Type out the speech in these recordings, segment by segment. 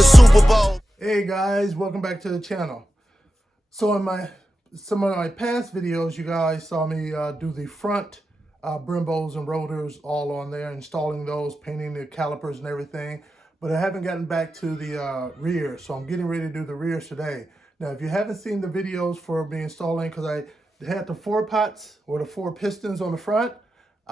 the Super Bowl. Hey guys, welcome back to the channel. So in some of my past videos, you guys saw me do the front Brembos and rotors all on there, installing those, painting the calipers and everything. But I haven't gotten back to the rear, so I'm getting ready to do the rears today. Now, if you haven't seen the videos for me installing, because I had the 4 pots or the 4 pistons on the front,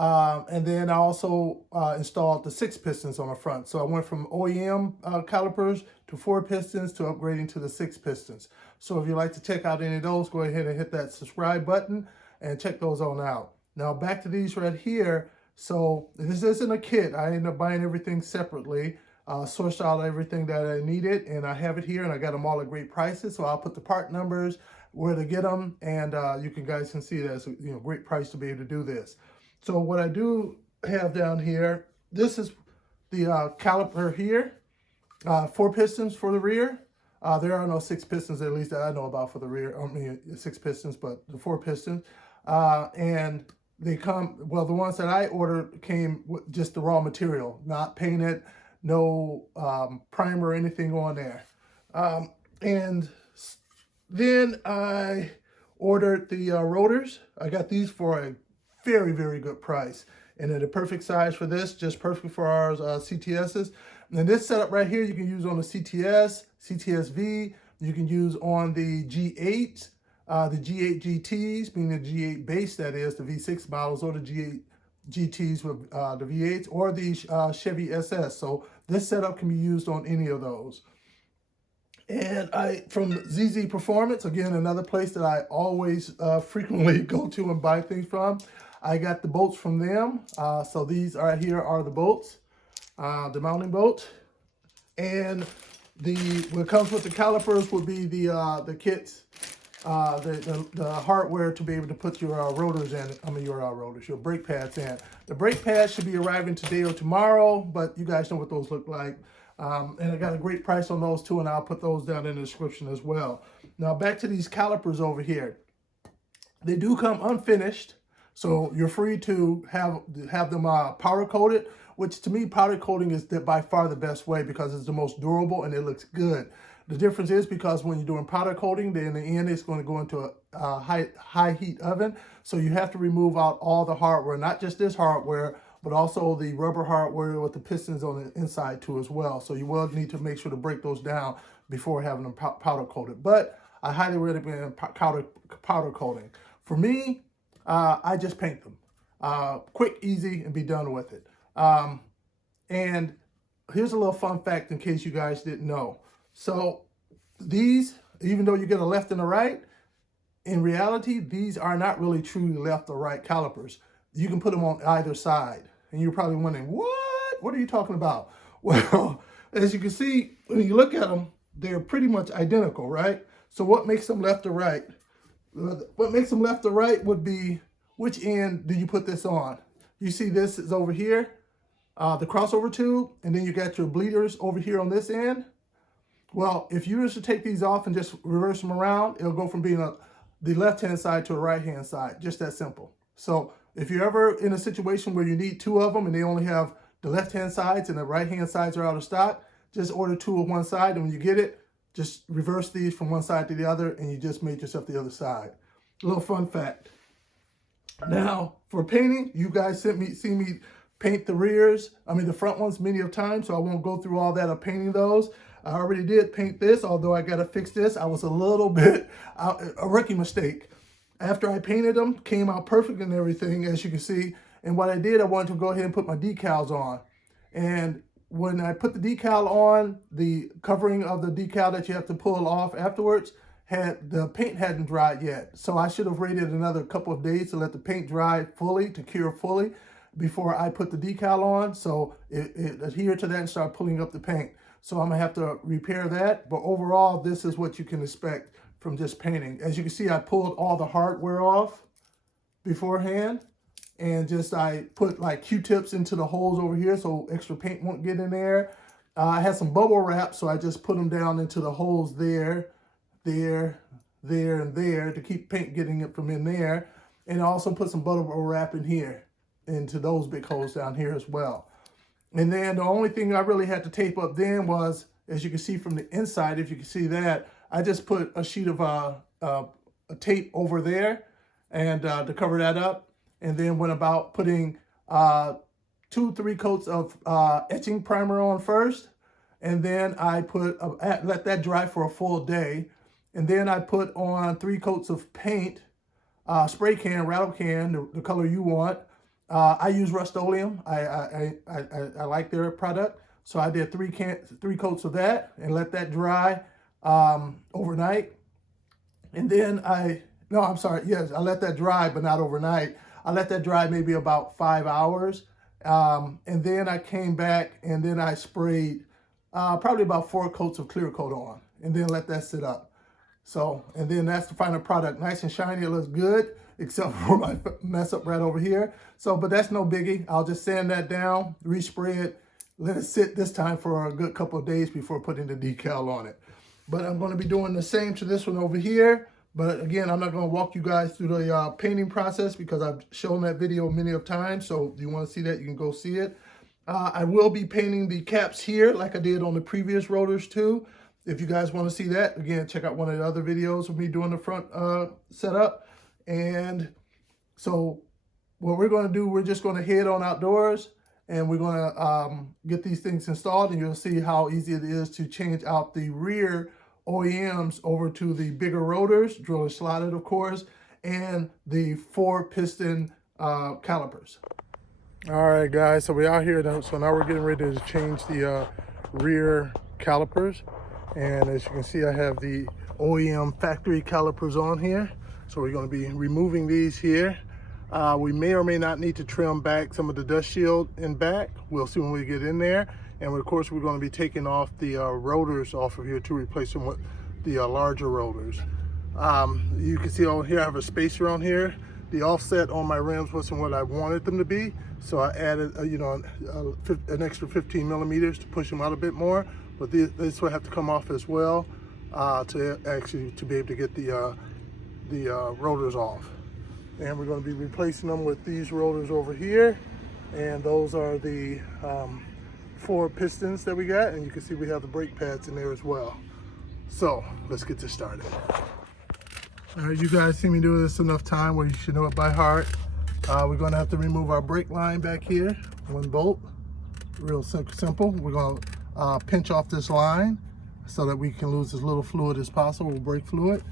and then I also installed the 6 pistons on the front. So I went from OEM calipers to 4 pistons to upgrading to the 6 pistons. So if you'd like to check out any of those, go ahead and hit that subscribe button and check those on out. Now back to these right here. So this isn't a kit. I ended up buying everything separately, sourced out everything that I needed, and I have it here, and I got them all at great prices. So I'll put the part numbers, where to get them, and you guys can see that it's a great price to be able to do this. So what I do have down here, this is the caliper here, 4 pistons for the rear. There are no 6 pistons, at least that I know about for the rear. I mean, 6 pistons, but the 4 pistons. And they come, well, the ones that I ordered came with just the raw material, not painted, no primer or anything on there. And then I ordered the rotors. I got these for a very, very good price. And they're the perfect size for this, just perfect for our CTSs. And this setup right here, you can use on the CTS, CTS-V. You can use on the G8, the G8 GTs, meaning the G8 base, that is, the V6 models, or the G8 GTs with the V8s, or the Chevy SS. So this setup can be used on any of those. And from ZZ Performance, again, another place that I always frequently go to and buy things from. I got the bolts from them. So these right here are the bolts, the mounting bolts. And what comes with the calipers would be the kits, the hardware to be able to put your rotors in. I mean, your brake pads in. The brake pads should be arriving today or tomorrow, but you guys know what those look like. And I got a great price on those too, and I'll put those down in the description as well. Now back to these calipers over here. They do come unfinished, so you're free to have them powder coated, which to me, powder coating is by far the best way because it's the most durable and it looks good. The difference is because when you're doing powder coating, then in the end it's going to go into a high heat oven, so you have to remove out all the hardware, not just this hardware, but also the rubber hardware with the pistons on the inside too as well. So you will need to make sure to break those down before having them powder coated. But I highly recommend powder coating. For me, I just paint them. Quick, easy, and be done with it. And here's a little fun fact in case you guys didn't know. So these, even though you get a left and a right, in reality, these are not really truly left or right calipers. You can put them on either side. And you're probably wondering, what are you talking about? Well, as you can see, when you look at them, they're pretty much identical, right? So what makes them left or right? What makes them left or right would be, which end do you put this on? You see this is over here, the crossover tube, and then you got your bleeders over here on this end. Well, if you were to take these off and just reverse them around, it'll go from being the left-hand side to a right-hand side, just that simple. So if you're ever in a situation where you need 2 of them and they only have the left-hand sides and the right-hand sides are out of stock, just order 2 of one side, and when you get it, just reverse these from one side to the other, and you just made yourself the other side. A little fun fact. Now, for painting, you guys see me paint the rears, the front ones many of times, so I won't go through all that of painting those. I already did paint this, although I got to fix this. I was a little bit, a rookie mistake. After I painted them, came out perfect and everything, as you can see. And what I did, I wanted to go ahead and put my decals on. And when I put the decal on, the covering of the decal that you have to pull off afterwards, the paint hadn't dried yet. So I should have waited another couple of days to let the paint dry fully, to cure fully, before I put the decal on. So it adhered to that and started pulling up the paint. So I'm gonna have to repair that. But overall, this is what you can expect from just painting. As you can see, I pulled all the hardware off beforehand, and I put like Q-tips into the holes over here so extra paint won't get in there. I had some bubble wrap, so I just put them down into the holes there, and there to keep paint getting it from in there. And I also put some bubble wrap in here, into those big holes down here as well. And then the only thing I really had to tape up then was as you can see from the inside, if you can see that, I just put a sheet of a tape over there and to cover that up, and then went about putting 2-3 coats of etching primer on first, and then I put let that dry for a full day, and then I put on 3 coats of paint, spray can, rattle can, the color you want. I use Rust-Oleum. I like their product, so I did 3 coats of that and let that dry overnight. And then I let that dry, but not overnight. I let that dry maybe about 5 hours. And then I came back and then I sprayed probably about 4 coats of clear coat on, and then let that sit up. So, and then that's the final product. Nice and shiny, it looks good, except for my mess up right over here. So, but that's no biggie. I'll just sand that down, respray it, let it sit this time for a good couple of days before putting the decal on it. But I'm going to be doing the same to this one over here. But again, I'm not going to walk you guys through the painting process because I've shown that video many of times. So if you want to see that, you can go see it. I will be painting the caps here like I did on the previous rotors too. If you guys want to see that, again, check out one of the other videos of me doing the front setup. And so what we're going to do, we're just going to head on outdoors and we're going to get these things installed, and you'll see how easy it is to change out the rear OEMs over to the bigger rotors, drill and slotted of course, and the 4-piston calipers. All right guys, so we're out here now, so now we're getting ready to change the rear calipers. And as you can see, I have the OEM factory calipers on here. So we're going to be removing these here. We may or may not need to trim back some of the dust shield in back. We'll see when we get in there. And of course, we're going to be taking off the rotors off of here to replace them with the larger rotors. You can see over here, I have a spacer on here. The offset on my rims wasn't what I wanted them to be. So I added, an extra 15 millimeters to push them out a bit more. But this will have to come off as well to be able to get the rotors off. And we're going to be replacing them with these rotors over here. And those are the 4 pistons that we got. And you can see we have the brake pads in there as well. So let's get this started. All right, you guys see me do this enough time where you should know it by heart. We're going to have to remove our brake line back here, 1 bolt. Real simple. We're going to pinch off this line so that we can lose as little fluid as possible, brake fluid.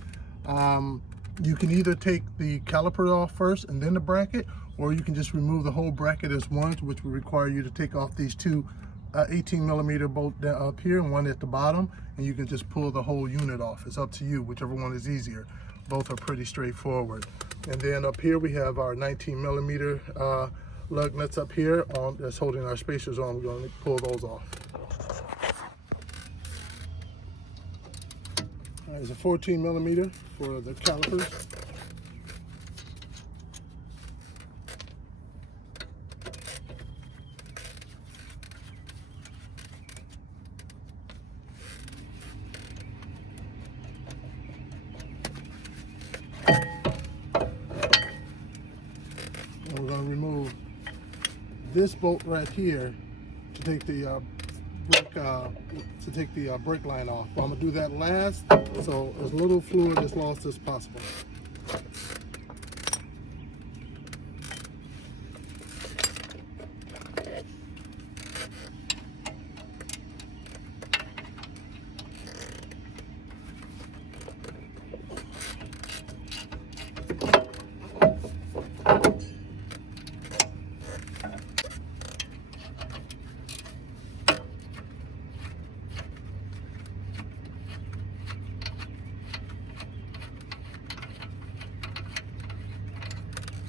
You can either take the caliper off first and then the bracket, or you can just remove the whole bracket as one, which will require you to take off these 2 18 millimeter bolts up here and 1 at the bottom, and you can just pull the whole unit off. It's up to you, whichever one is easier. Both are pretty straightforward. And then up here we have our 19 millimeter lug nuts up here that's holding our spacers on. We're going to pull those off. There's a 14 millimeter for the calipers. And we're going to remove this bolt right here to take the brake line off. But I'm gonna do that last, so as little fluid is lost as possible.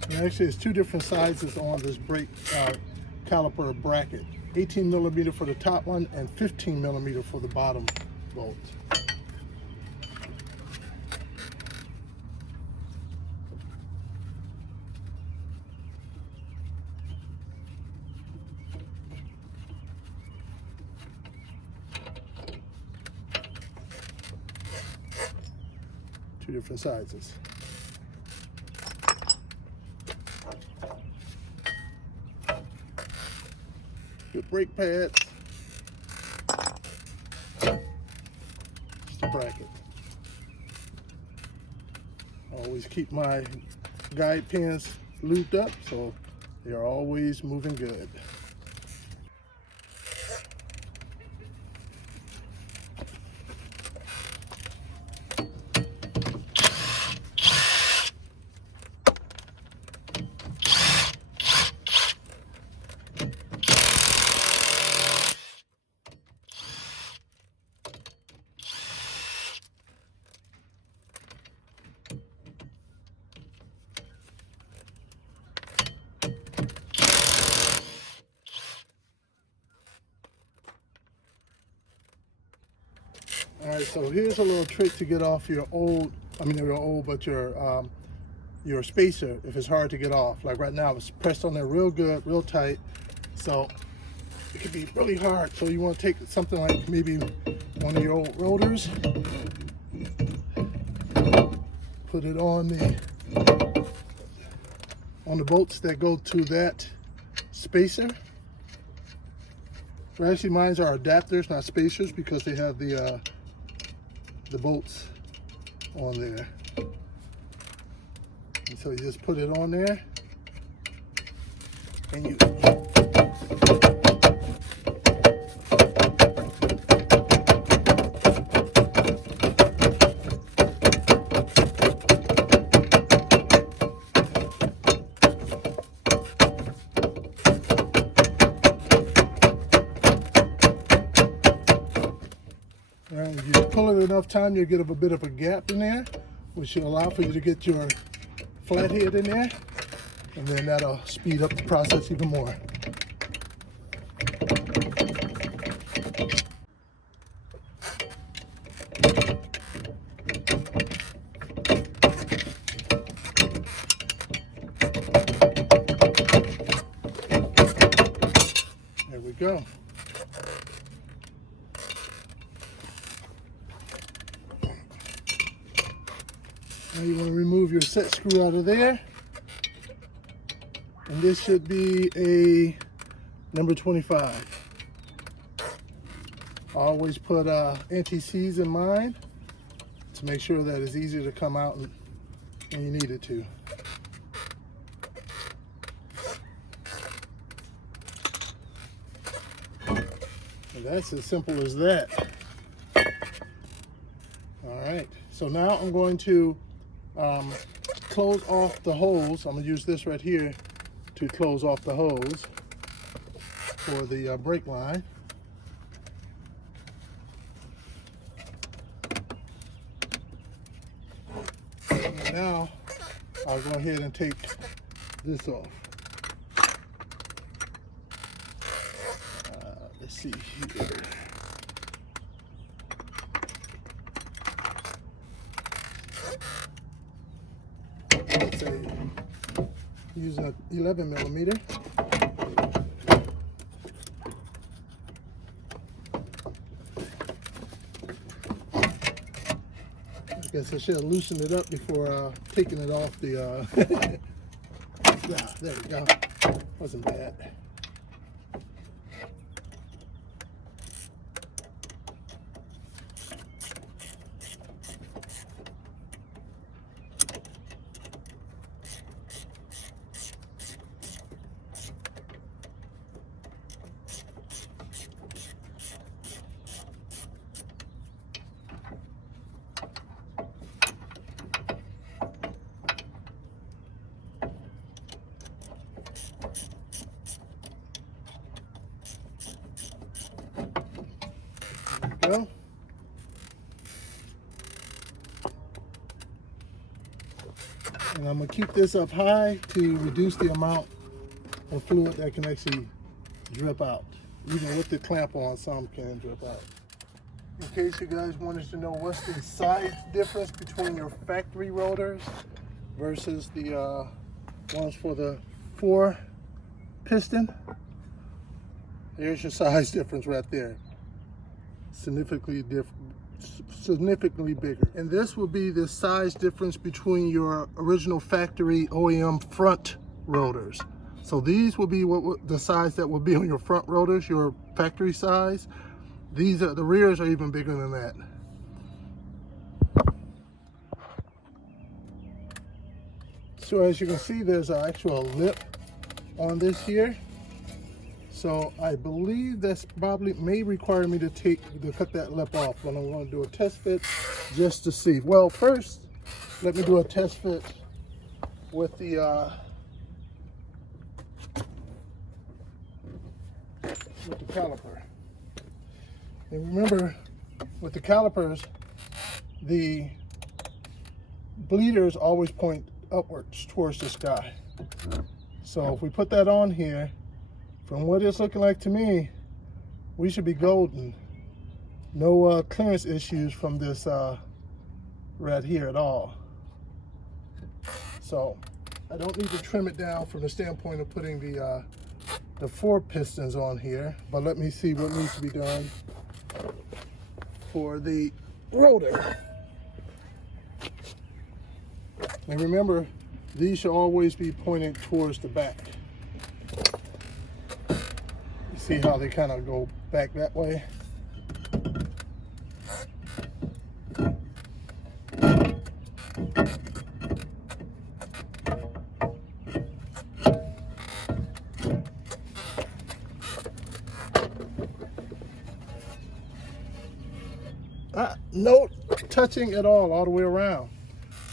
And actually, there's 2 different sizes on this brake caliper bracket. 18 millimeter for the top one and 15 millimeter for the bottom bolt. Two different sizes. Good brake pads. bracket. Always keep my guide pins looped up so they're always moving good. All right, so here's a little trick to get off your old, but your spacer if it's hard to get off. Like right now, it's pressed on there real good, real tight. So it can be really hard. So you want to take something like maybe one of your old rotors, put it on the bolts that go to that spacer. Well, actually, mine are adapters, not spacers, because they have the bolts on there. And so you just put it on there, and you if you pull it enough time, you'll get a bit of a gap in there, which will allow for you to get your flathead in there, and then that'll speed up the process even more. There we go. Now you want to remove your set screw out of there, and this should be a number 25. I always put anti-seize in mine to make sure that it's easier to come out when you need it to. And that's as simple as that. All right, so now I'm going to close off the hose. I'm going to use this right here to close off the hose for the brake line. And now I'll go ahead and take this off. Let's see here. Using an 11 millimeter. I guess I should have loosened it up before taking it off the yeah, there we go. Wasn't bad. Go. And I'm going to keep this up high to reduce the amount of fluid that can actually drip out. Even with the clamp on, some can drip out. In case you guys wanted to know what's the size difference between your factory rotors versus the ones for the 4 piston, there's your size difference right there. Significantly bigger. And this will be the size difference between your original factory OEM front rotors. So these will be the size that will be on your front rotors, your factory size. These are the rears are even bigger than that. So as you can see, there's an actual lip on this here. So I believe that's probably may require me to cut that lip off, but I'm going to do a test fit just to see. Well, first, let me do a test fit with the caliper. And remember, with the calipers, the bleeders always point upwards towards the sky. So if we put that on here, from what it's looking like to me, we should be golden. No clearance issues from this right here at all. So I don't need to trim it down from the standpoint of putting the 4 pistons on here, but let me see what needs to be done for the rotor. And remember, these should always be pointing towards the back. You see how they kind of go back that way? No touching at all the way around.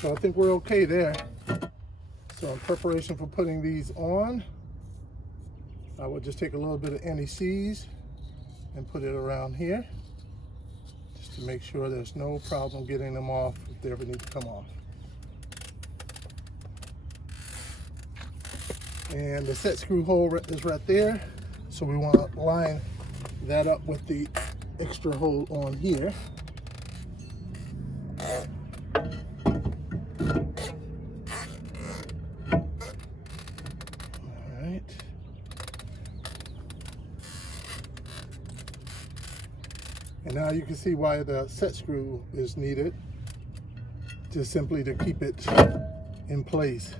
So I think we're okay there. So in preparation for putting these on, I would just take a little bit of anti-seize and put it around here, just to make sure there's no problem getting them off if they ever need to come off. And the set screw hole is right there. So we want to line that up with the extra hole on here. And now you can see why the set screw is needed, just simply to keep it in place.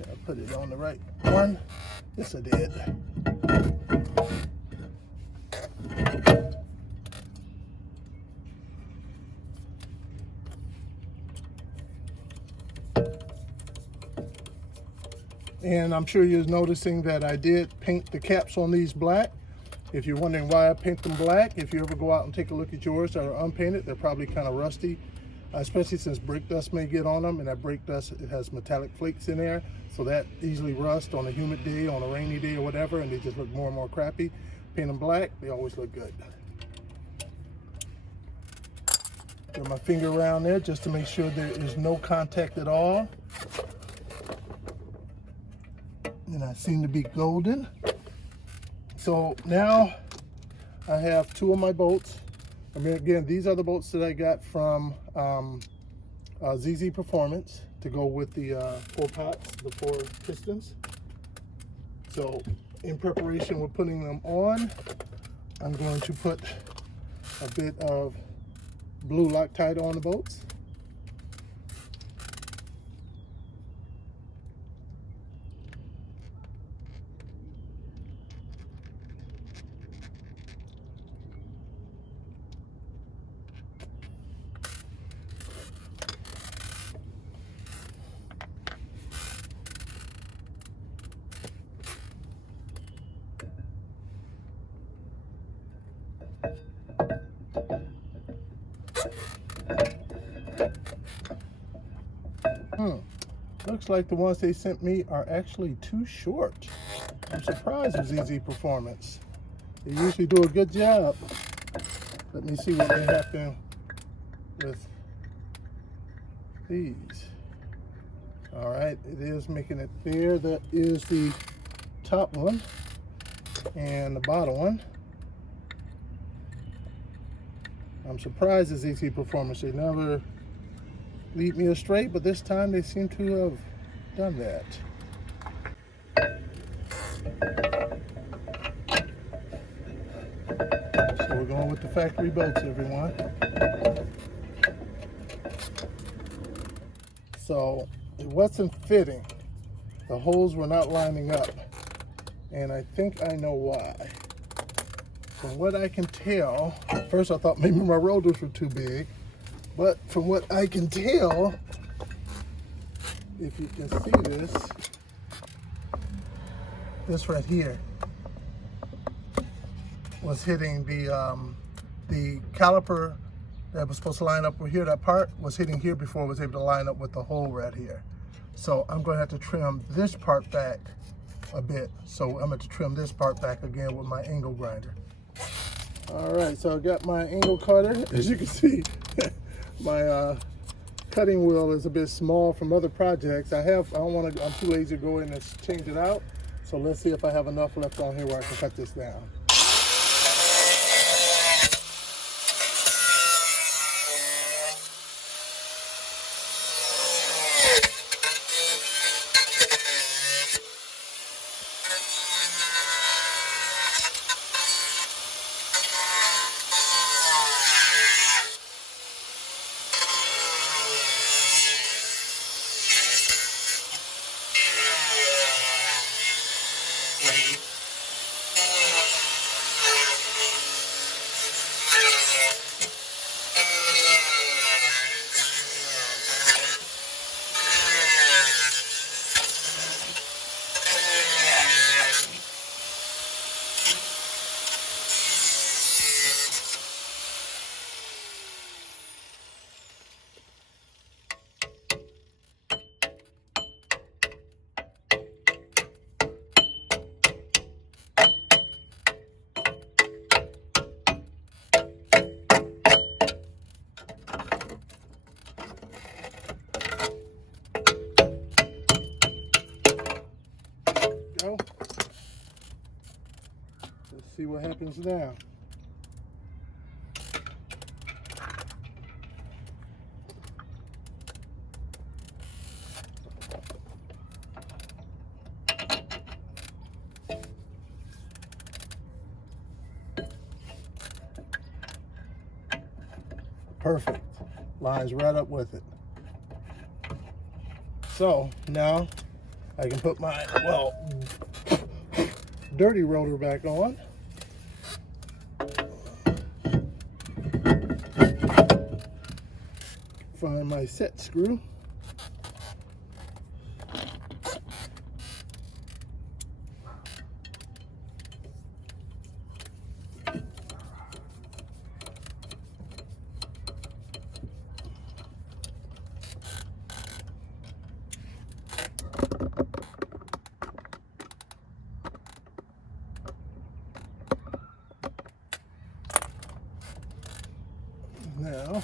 I put it on the right one. Yes, I did. And I'm sure you're noticing that I did paint the caps on these black. If you're wondering why I paint them black, if you ever go out and take a look at yours that are unpainted, they're probably kind of rusty, especially since brake dust may get on them, and that brake dust, it has metallic flakes in there, so that easily rust on a humid day, on a rainy day or whatever, and they just look more and more crappy. Paint them black, they always look good. Put my finger around there just to make sure there is no contact at all. And I seem to be golden. So now I have 2 of my bolts. I mean, again, these are the bolts that I got from ZZ Performance to go with the 4 pots, the 4 pistons. So in preparation with putting them on, I'm going to put a bit of blue Loctite on the bolts. Looks like the ones they sent me are actually too short. I'm surprised with ZZ Performance. They usually do a good job. Let me see what may happen with these. All right, it is making it there. That is the top one and the bottom one. I'm surprised at ZZ Performance. They never lead me astray, but this time they seem to have done that. So we're going with the factory bolts, everyone. So it wasn't fitting. The holes were not lining up, and I think I know why. From what I can tell, at first I thought maybe my rotors were too big, But from what I can tell, if you can see this right here was hitting the caliper that was supposed to line up with here. That part was hitting here before it was able to line up with the hole right here. So I'm going to have to trim this part back a bit. So I'm going to trim this part back again with my angle grinder. All right, so I got my angle cutter. As you can see, my cutting wheel is a bit small from other projects. I'm too lazy to go in and change it out. So let's see if I have enough left on here where I can cut this down. Let's see what happens now. Perfect. Lines right up with it. So now I can put my, dirty rotor back on. Find my set screw. Now,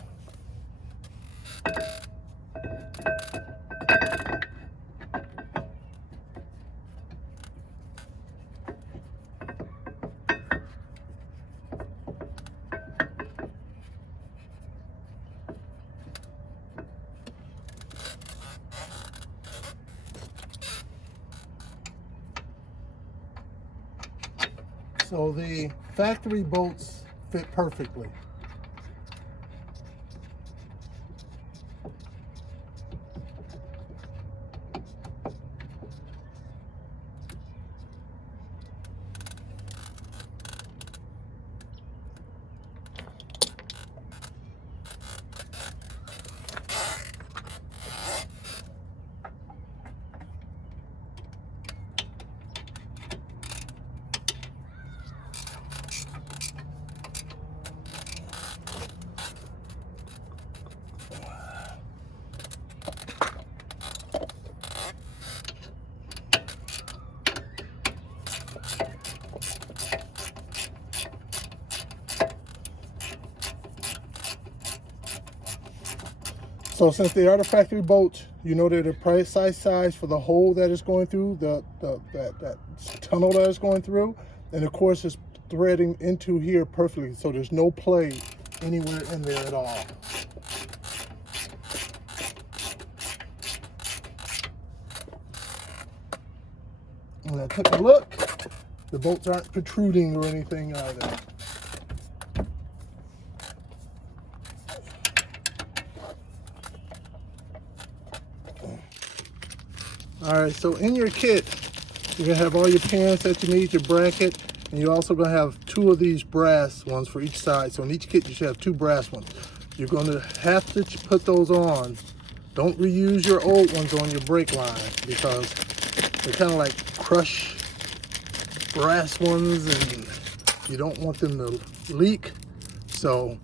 so the factory bolts fit perfectly. So since they are the factory bolts, you know they're the precise size for the hole that is going through, that tunnel that is going through. And of course it's threading into here perfectly, so there's no play anywhere in there at all. When I took a look, the bolts aren't protruding or anything either. All right, so in your kit, you're gonna have all your pins that you need, your bracket, and you're also gonna have two of these brass ones for each side. So in each kit, you should have two brass ones. you're going to have to put those on. Don't reuse your old ones on your brake line because they're kind of like crushed brass ones and you don't want them to leak. So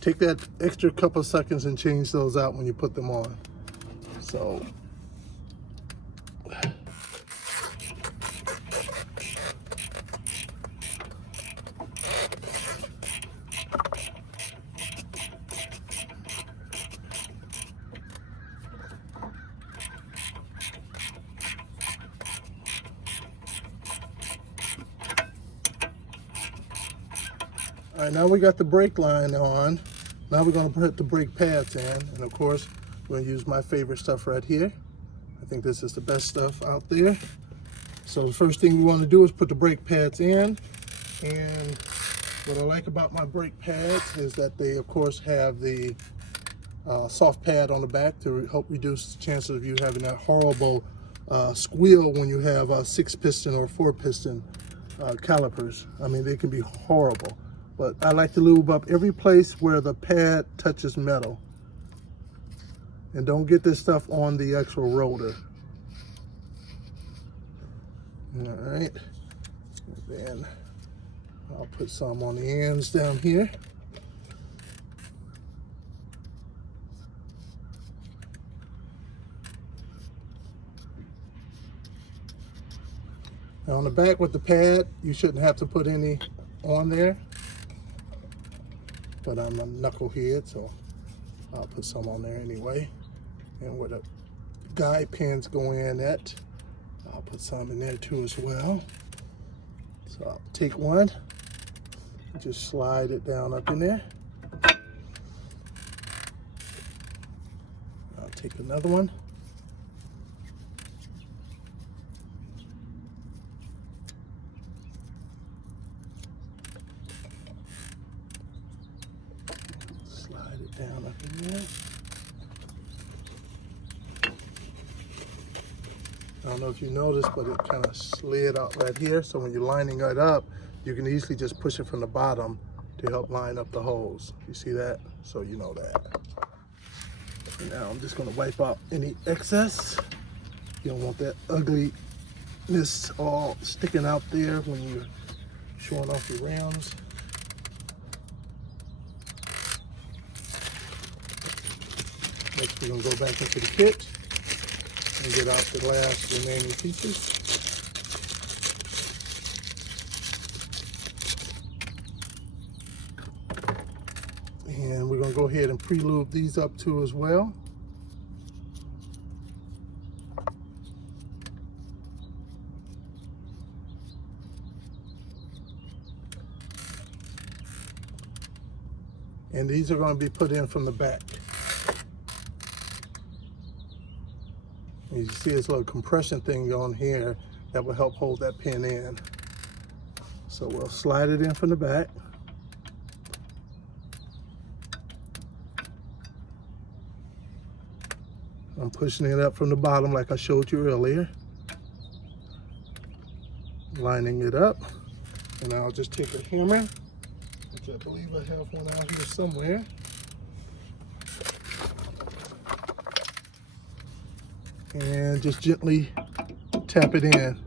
take that extra couple seconds and change those out when you put them on. So all right, now we got the brake line on. Now we're going to put the brake pads in. And of course, we're going to use my favorite stuff right here. I think this is the best stuff out there. So the first thing we want to do is put the brake pads in. And what I like about my brake pads is that they, of course, have the soft pad on the back to help reduce the chances of you having that horrible squeal when you have 6-piston or 4-piston calipers. I mean, they can be horrible. But I like to lube up every place where the pad touches metal. And don't get this stuff on the actual rotor. All right. And then I'll put some on the ends down here. Now on the back with the pad, you shouldn't have to put any on there. But I'm a knucklehead, so I'll put some on there anyway. And where the guide pins go in at, I'll put some in there too as well. So I'll take one, just slide it down up in there. I'll take another one. Down up in there. I don't know if you noticed, but it kind of slid out right here. So when you're lining it up, you can easily just push it from the bottom to help line up the holes. You see that? So you know that. And now I'm just going to wipe out any excess. You don't want that ugliness all sticking out there when you're showing off your rims. Next, we're going to go back into the kit and get out the last remaining pieces. And we're going to go ahead and pre-lube these up too as well. And these are going to be put in from the back. You see this little compression thing on here that will help hold that pin in. So we'll slide it in from the back. I'm pushing it up from the bottom like I showed you earlier. Lining it up. And I'll just take a hammer, which I believe I have one out here somewhere. And just gently tap it in.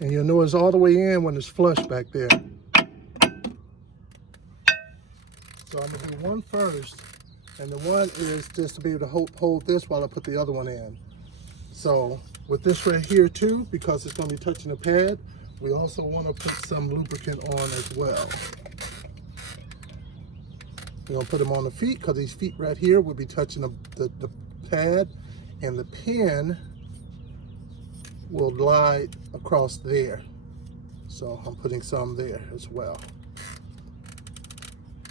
And you'll know it's all the way in when it's flush back there. So I'm gonna do one first, and the one is just to be able to hold this while I put the other one in. So with this right here too, because it's going to be touching the pad, we also want to put some lubricant on as well. We're going to put them on the feet because these feet right here will be touching the pad, and the pin will glide across there. So I'm putting some there as well.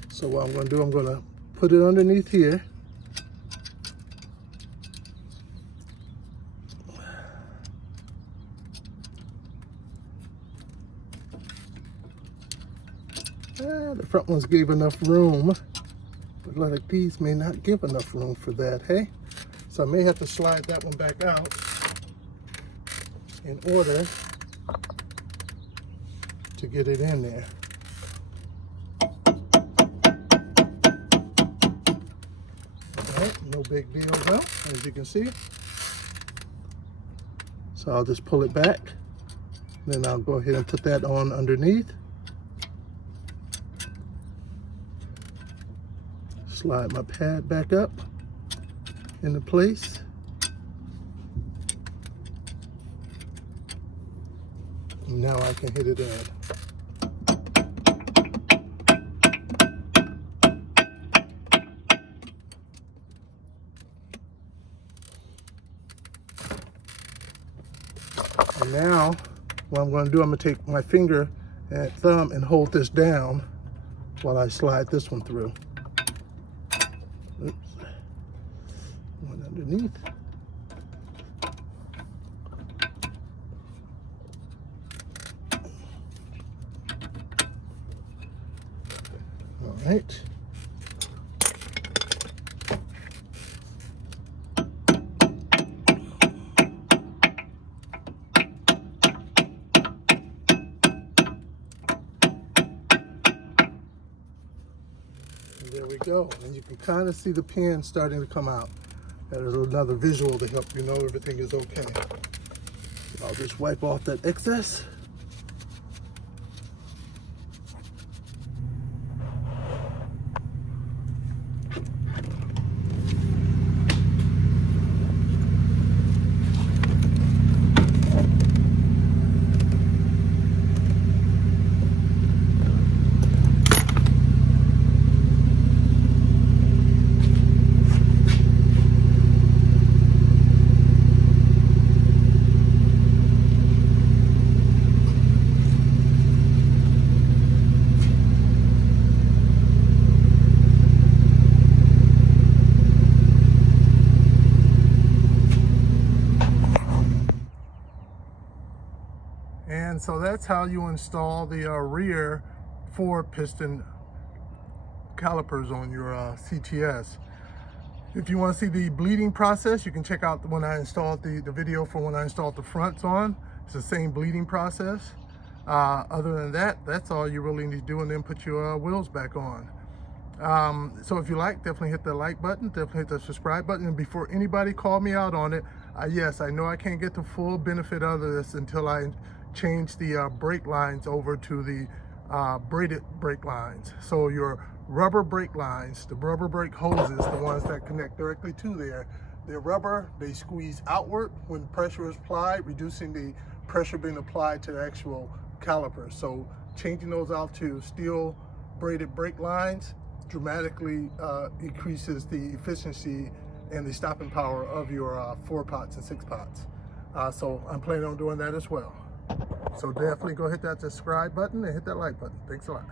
So what I'm going to do, I'm going to put it underneath here. The front ones gave enough room, but like these may not give enough room for that, hey? So I may have to slide that one back out in order to get it in there. Alright, no big deal though, as you can see. So I'll just pull it back. Then I'll go ahead and put that on underneath. Slide my pad back up into place. And now I can hit it in. And now what I'm going to do, I'm going to take my finger and thumb and hold this down while I slide this one through. Oops. One underneath. All right. And there we go. And you can kind of see the pin starting to come out. That is another visual to help you know everything is okay. I'll just wipe off that excess. And so that's how you install the rear 4-piston calipers on your CTS. If you want to see the bleeding process, you can check out when I installed the video for when I installed the fronts on. It's the same bleeding process. Other than that, that's all you really need to do, and then put your wheels back on. So if you like, definitely hit the like button, definitely hit the subscribe button. And before anybody call me out on it, yes, I know I can't get the full benefit of this until I change the brake lines over to the braided brake lines. So your rubber brake lines, the rubber brake hoses, the ones that connect directly to there, they're rubber, they squeeze outward when pressure is applied, reducing the pressure being applied to the actual calipers. So changing those out to steel braided brake lines dramatically increases the efficiency and the stopping power of your 4-pots and 6-pots. So I'm planning on doing that as well. So definitely go hit that subscribe button and hit that like button. Thanks a lot.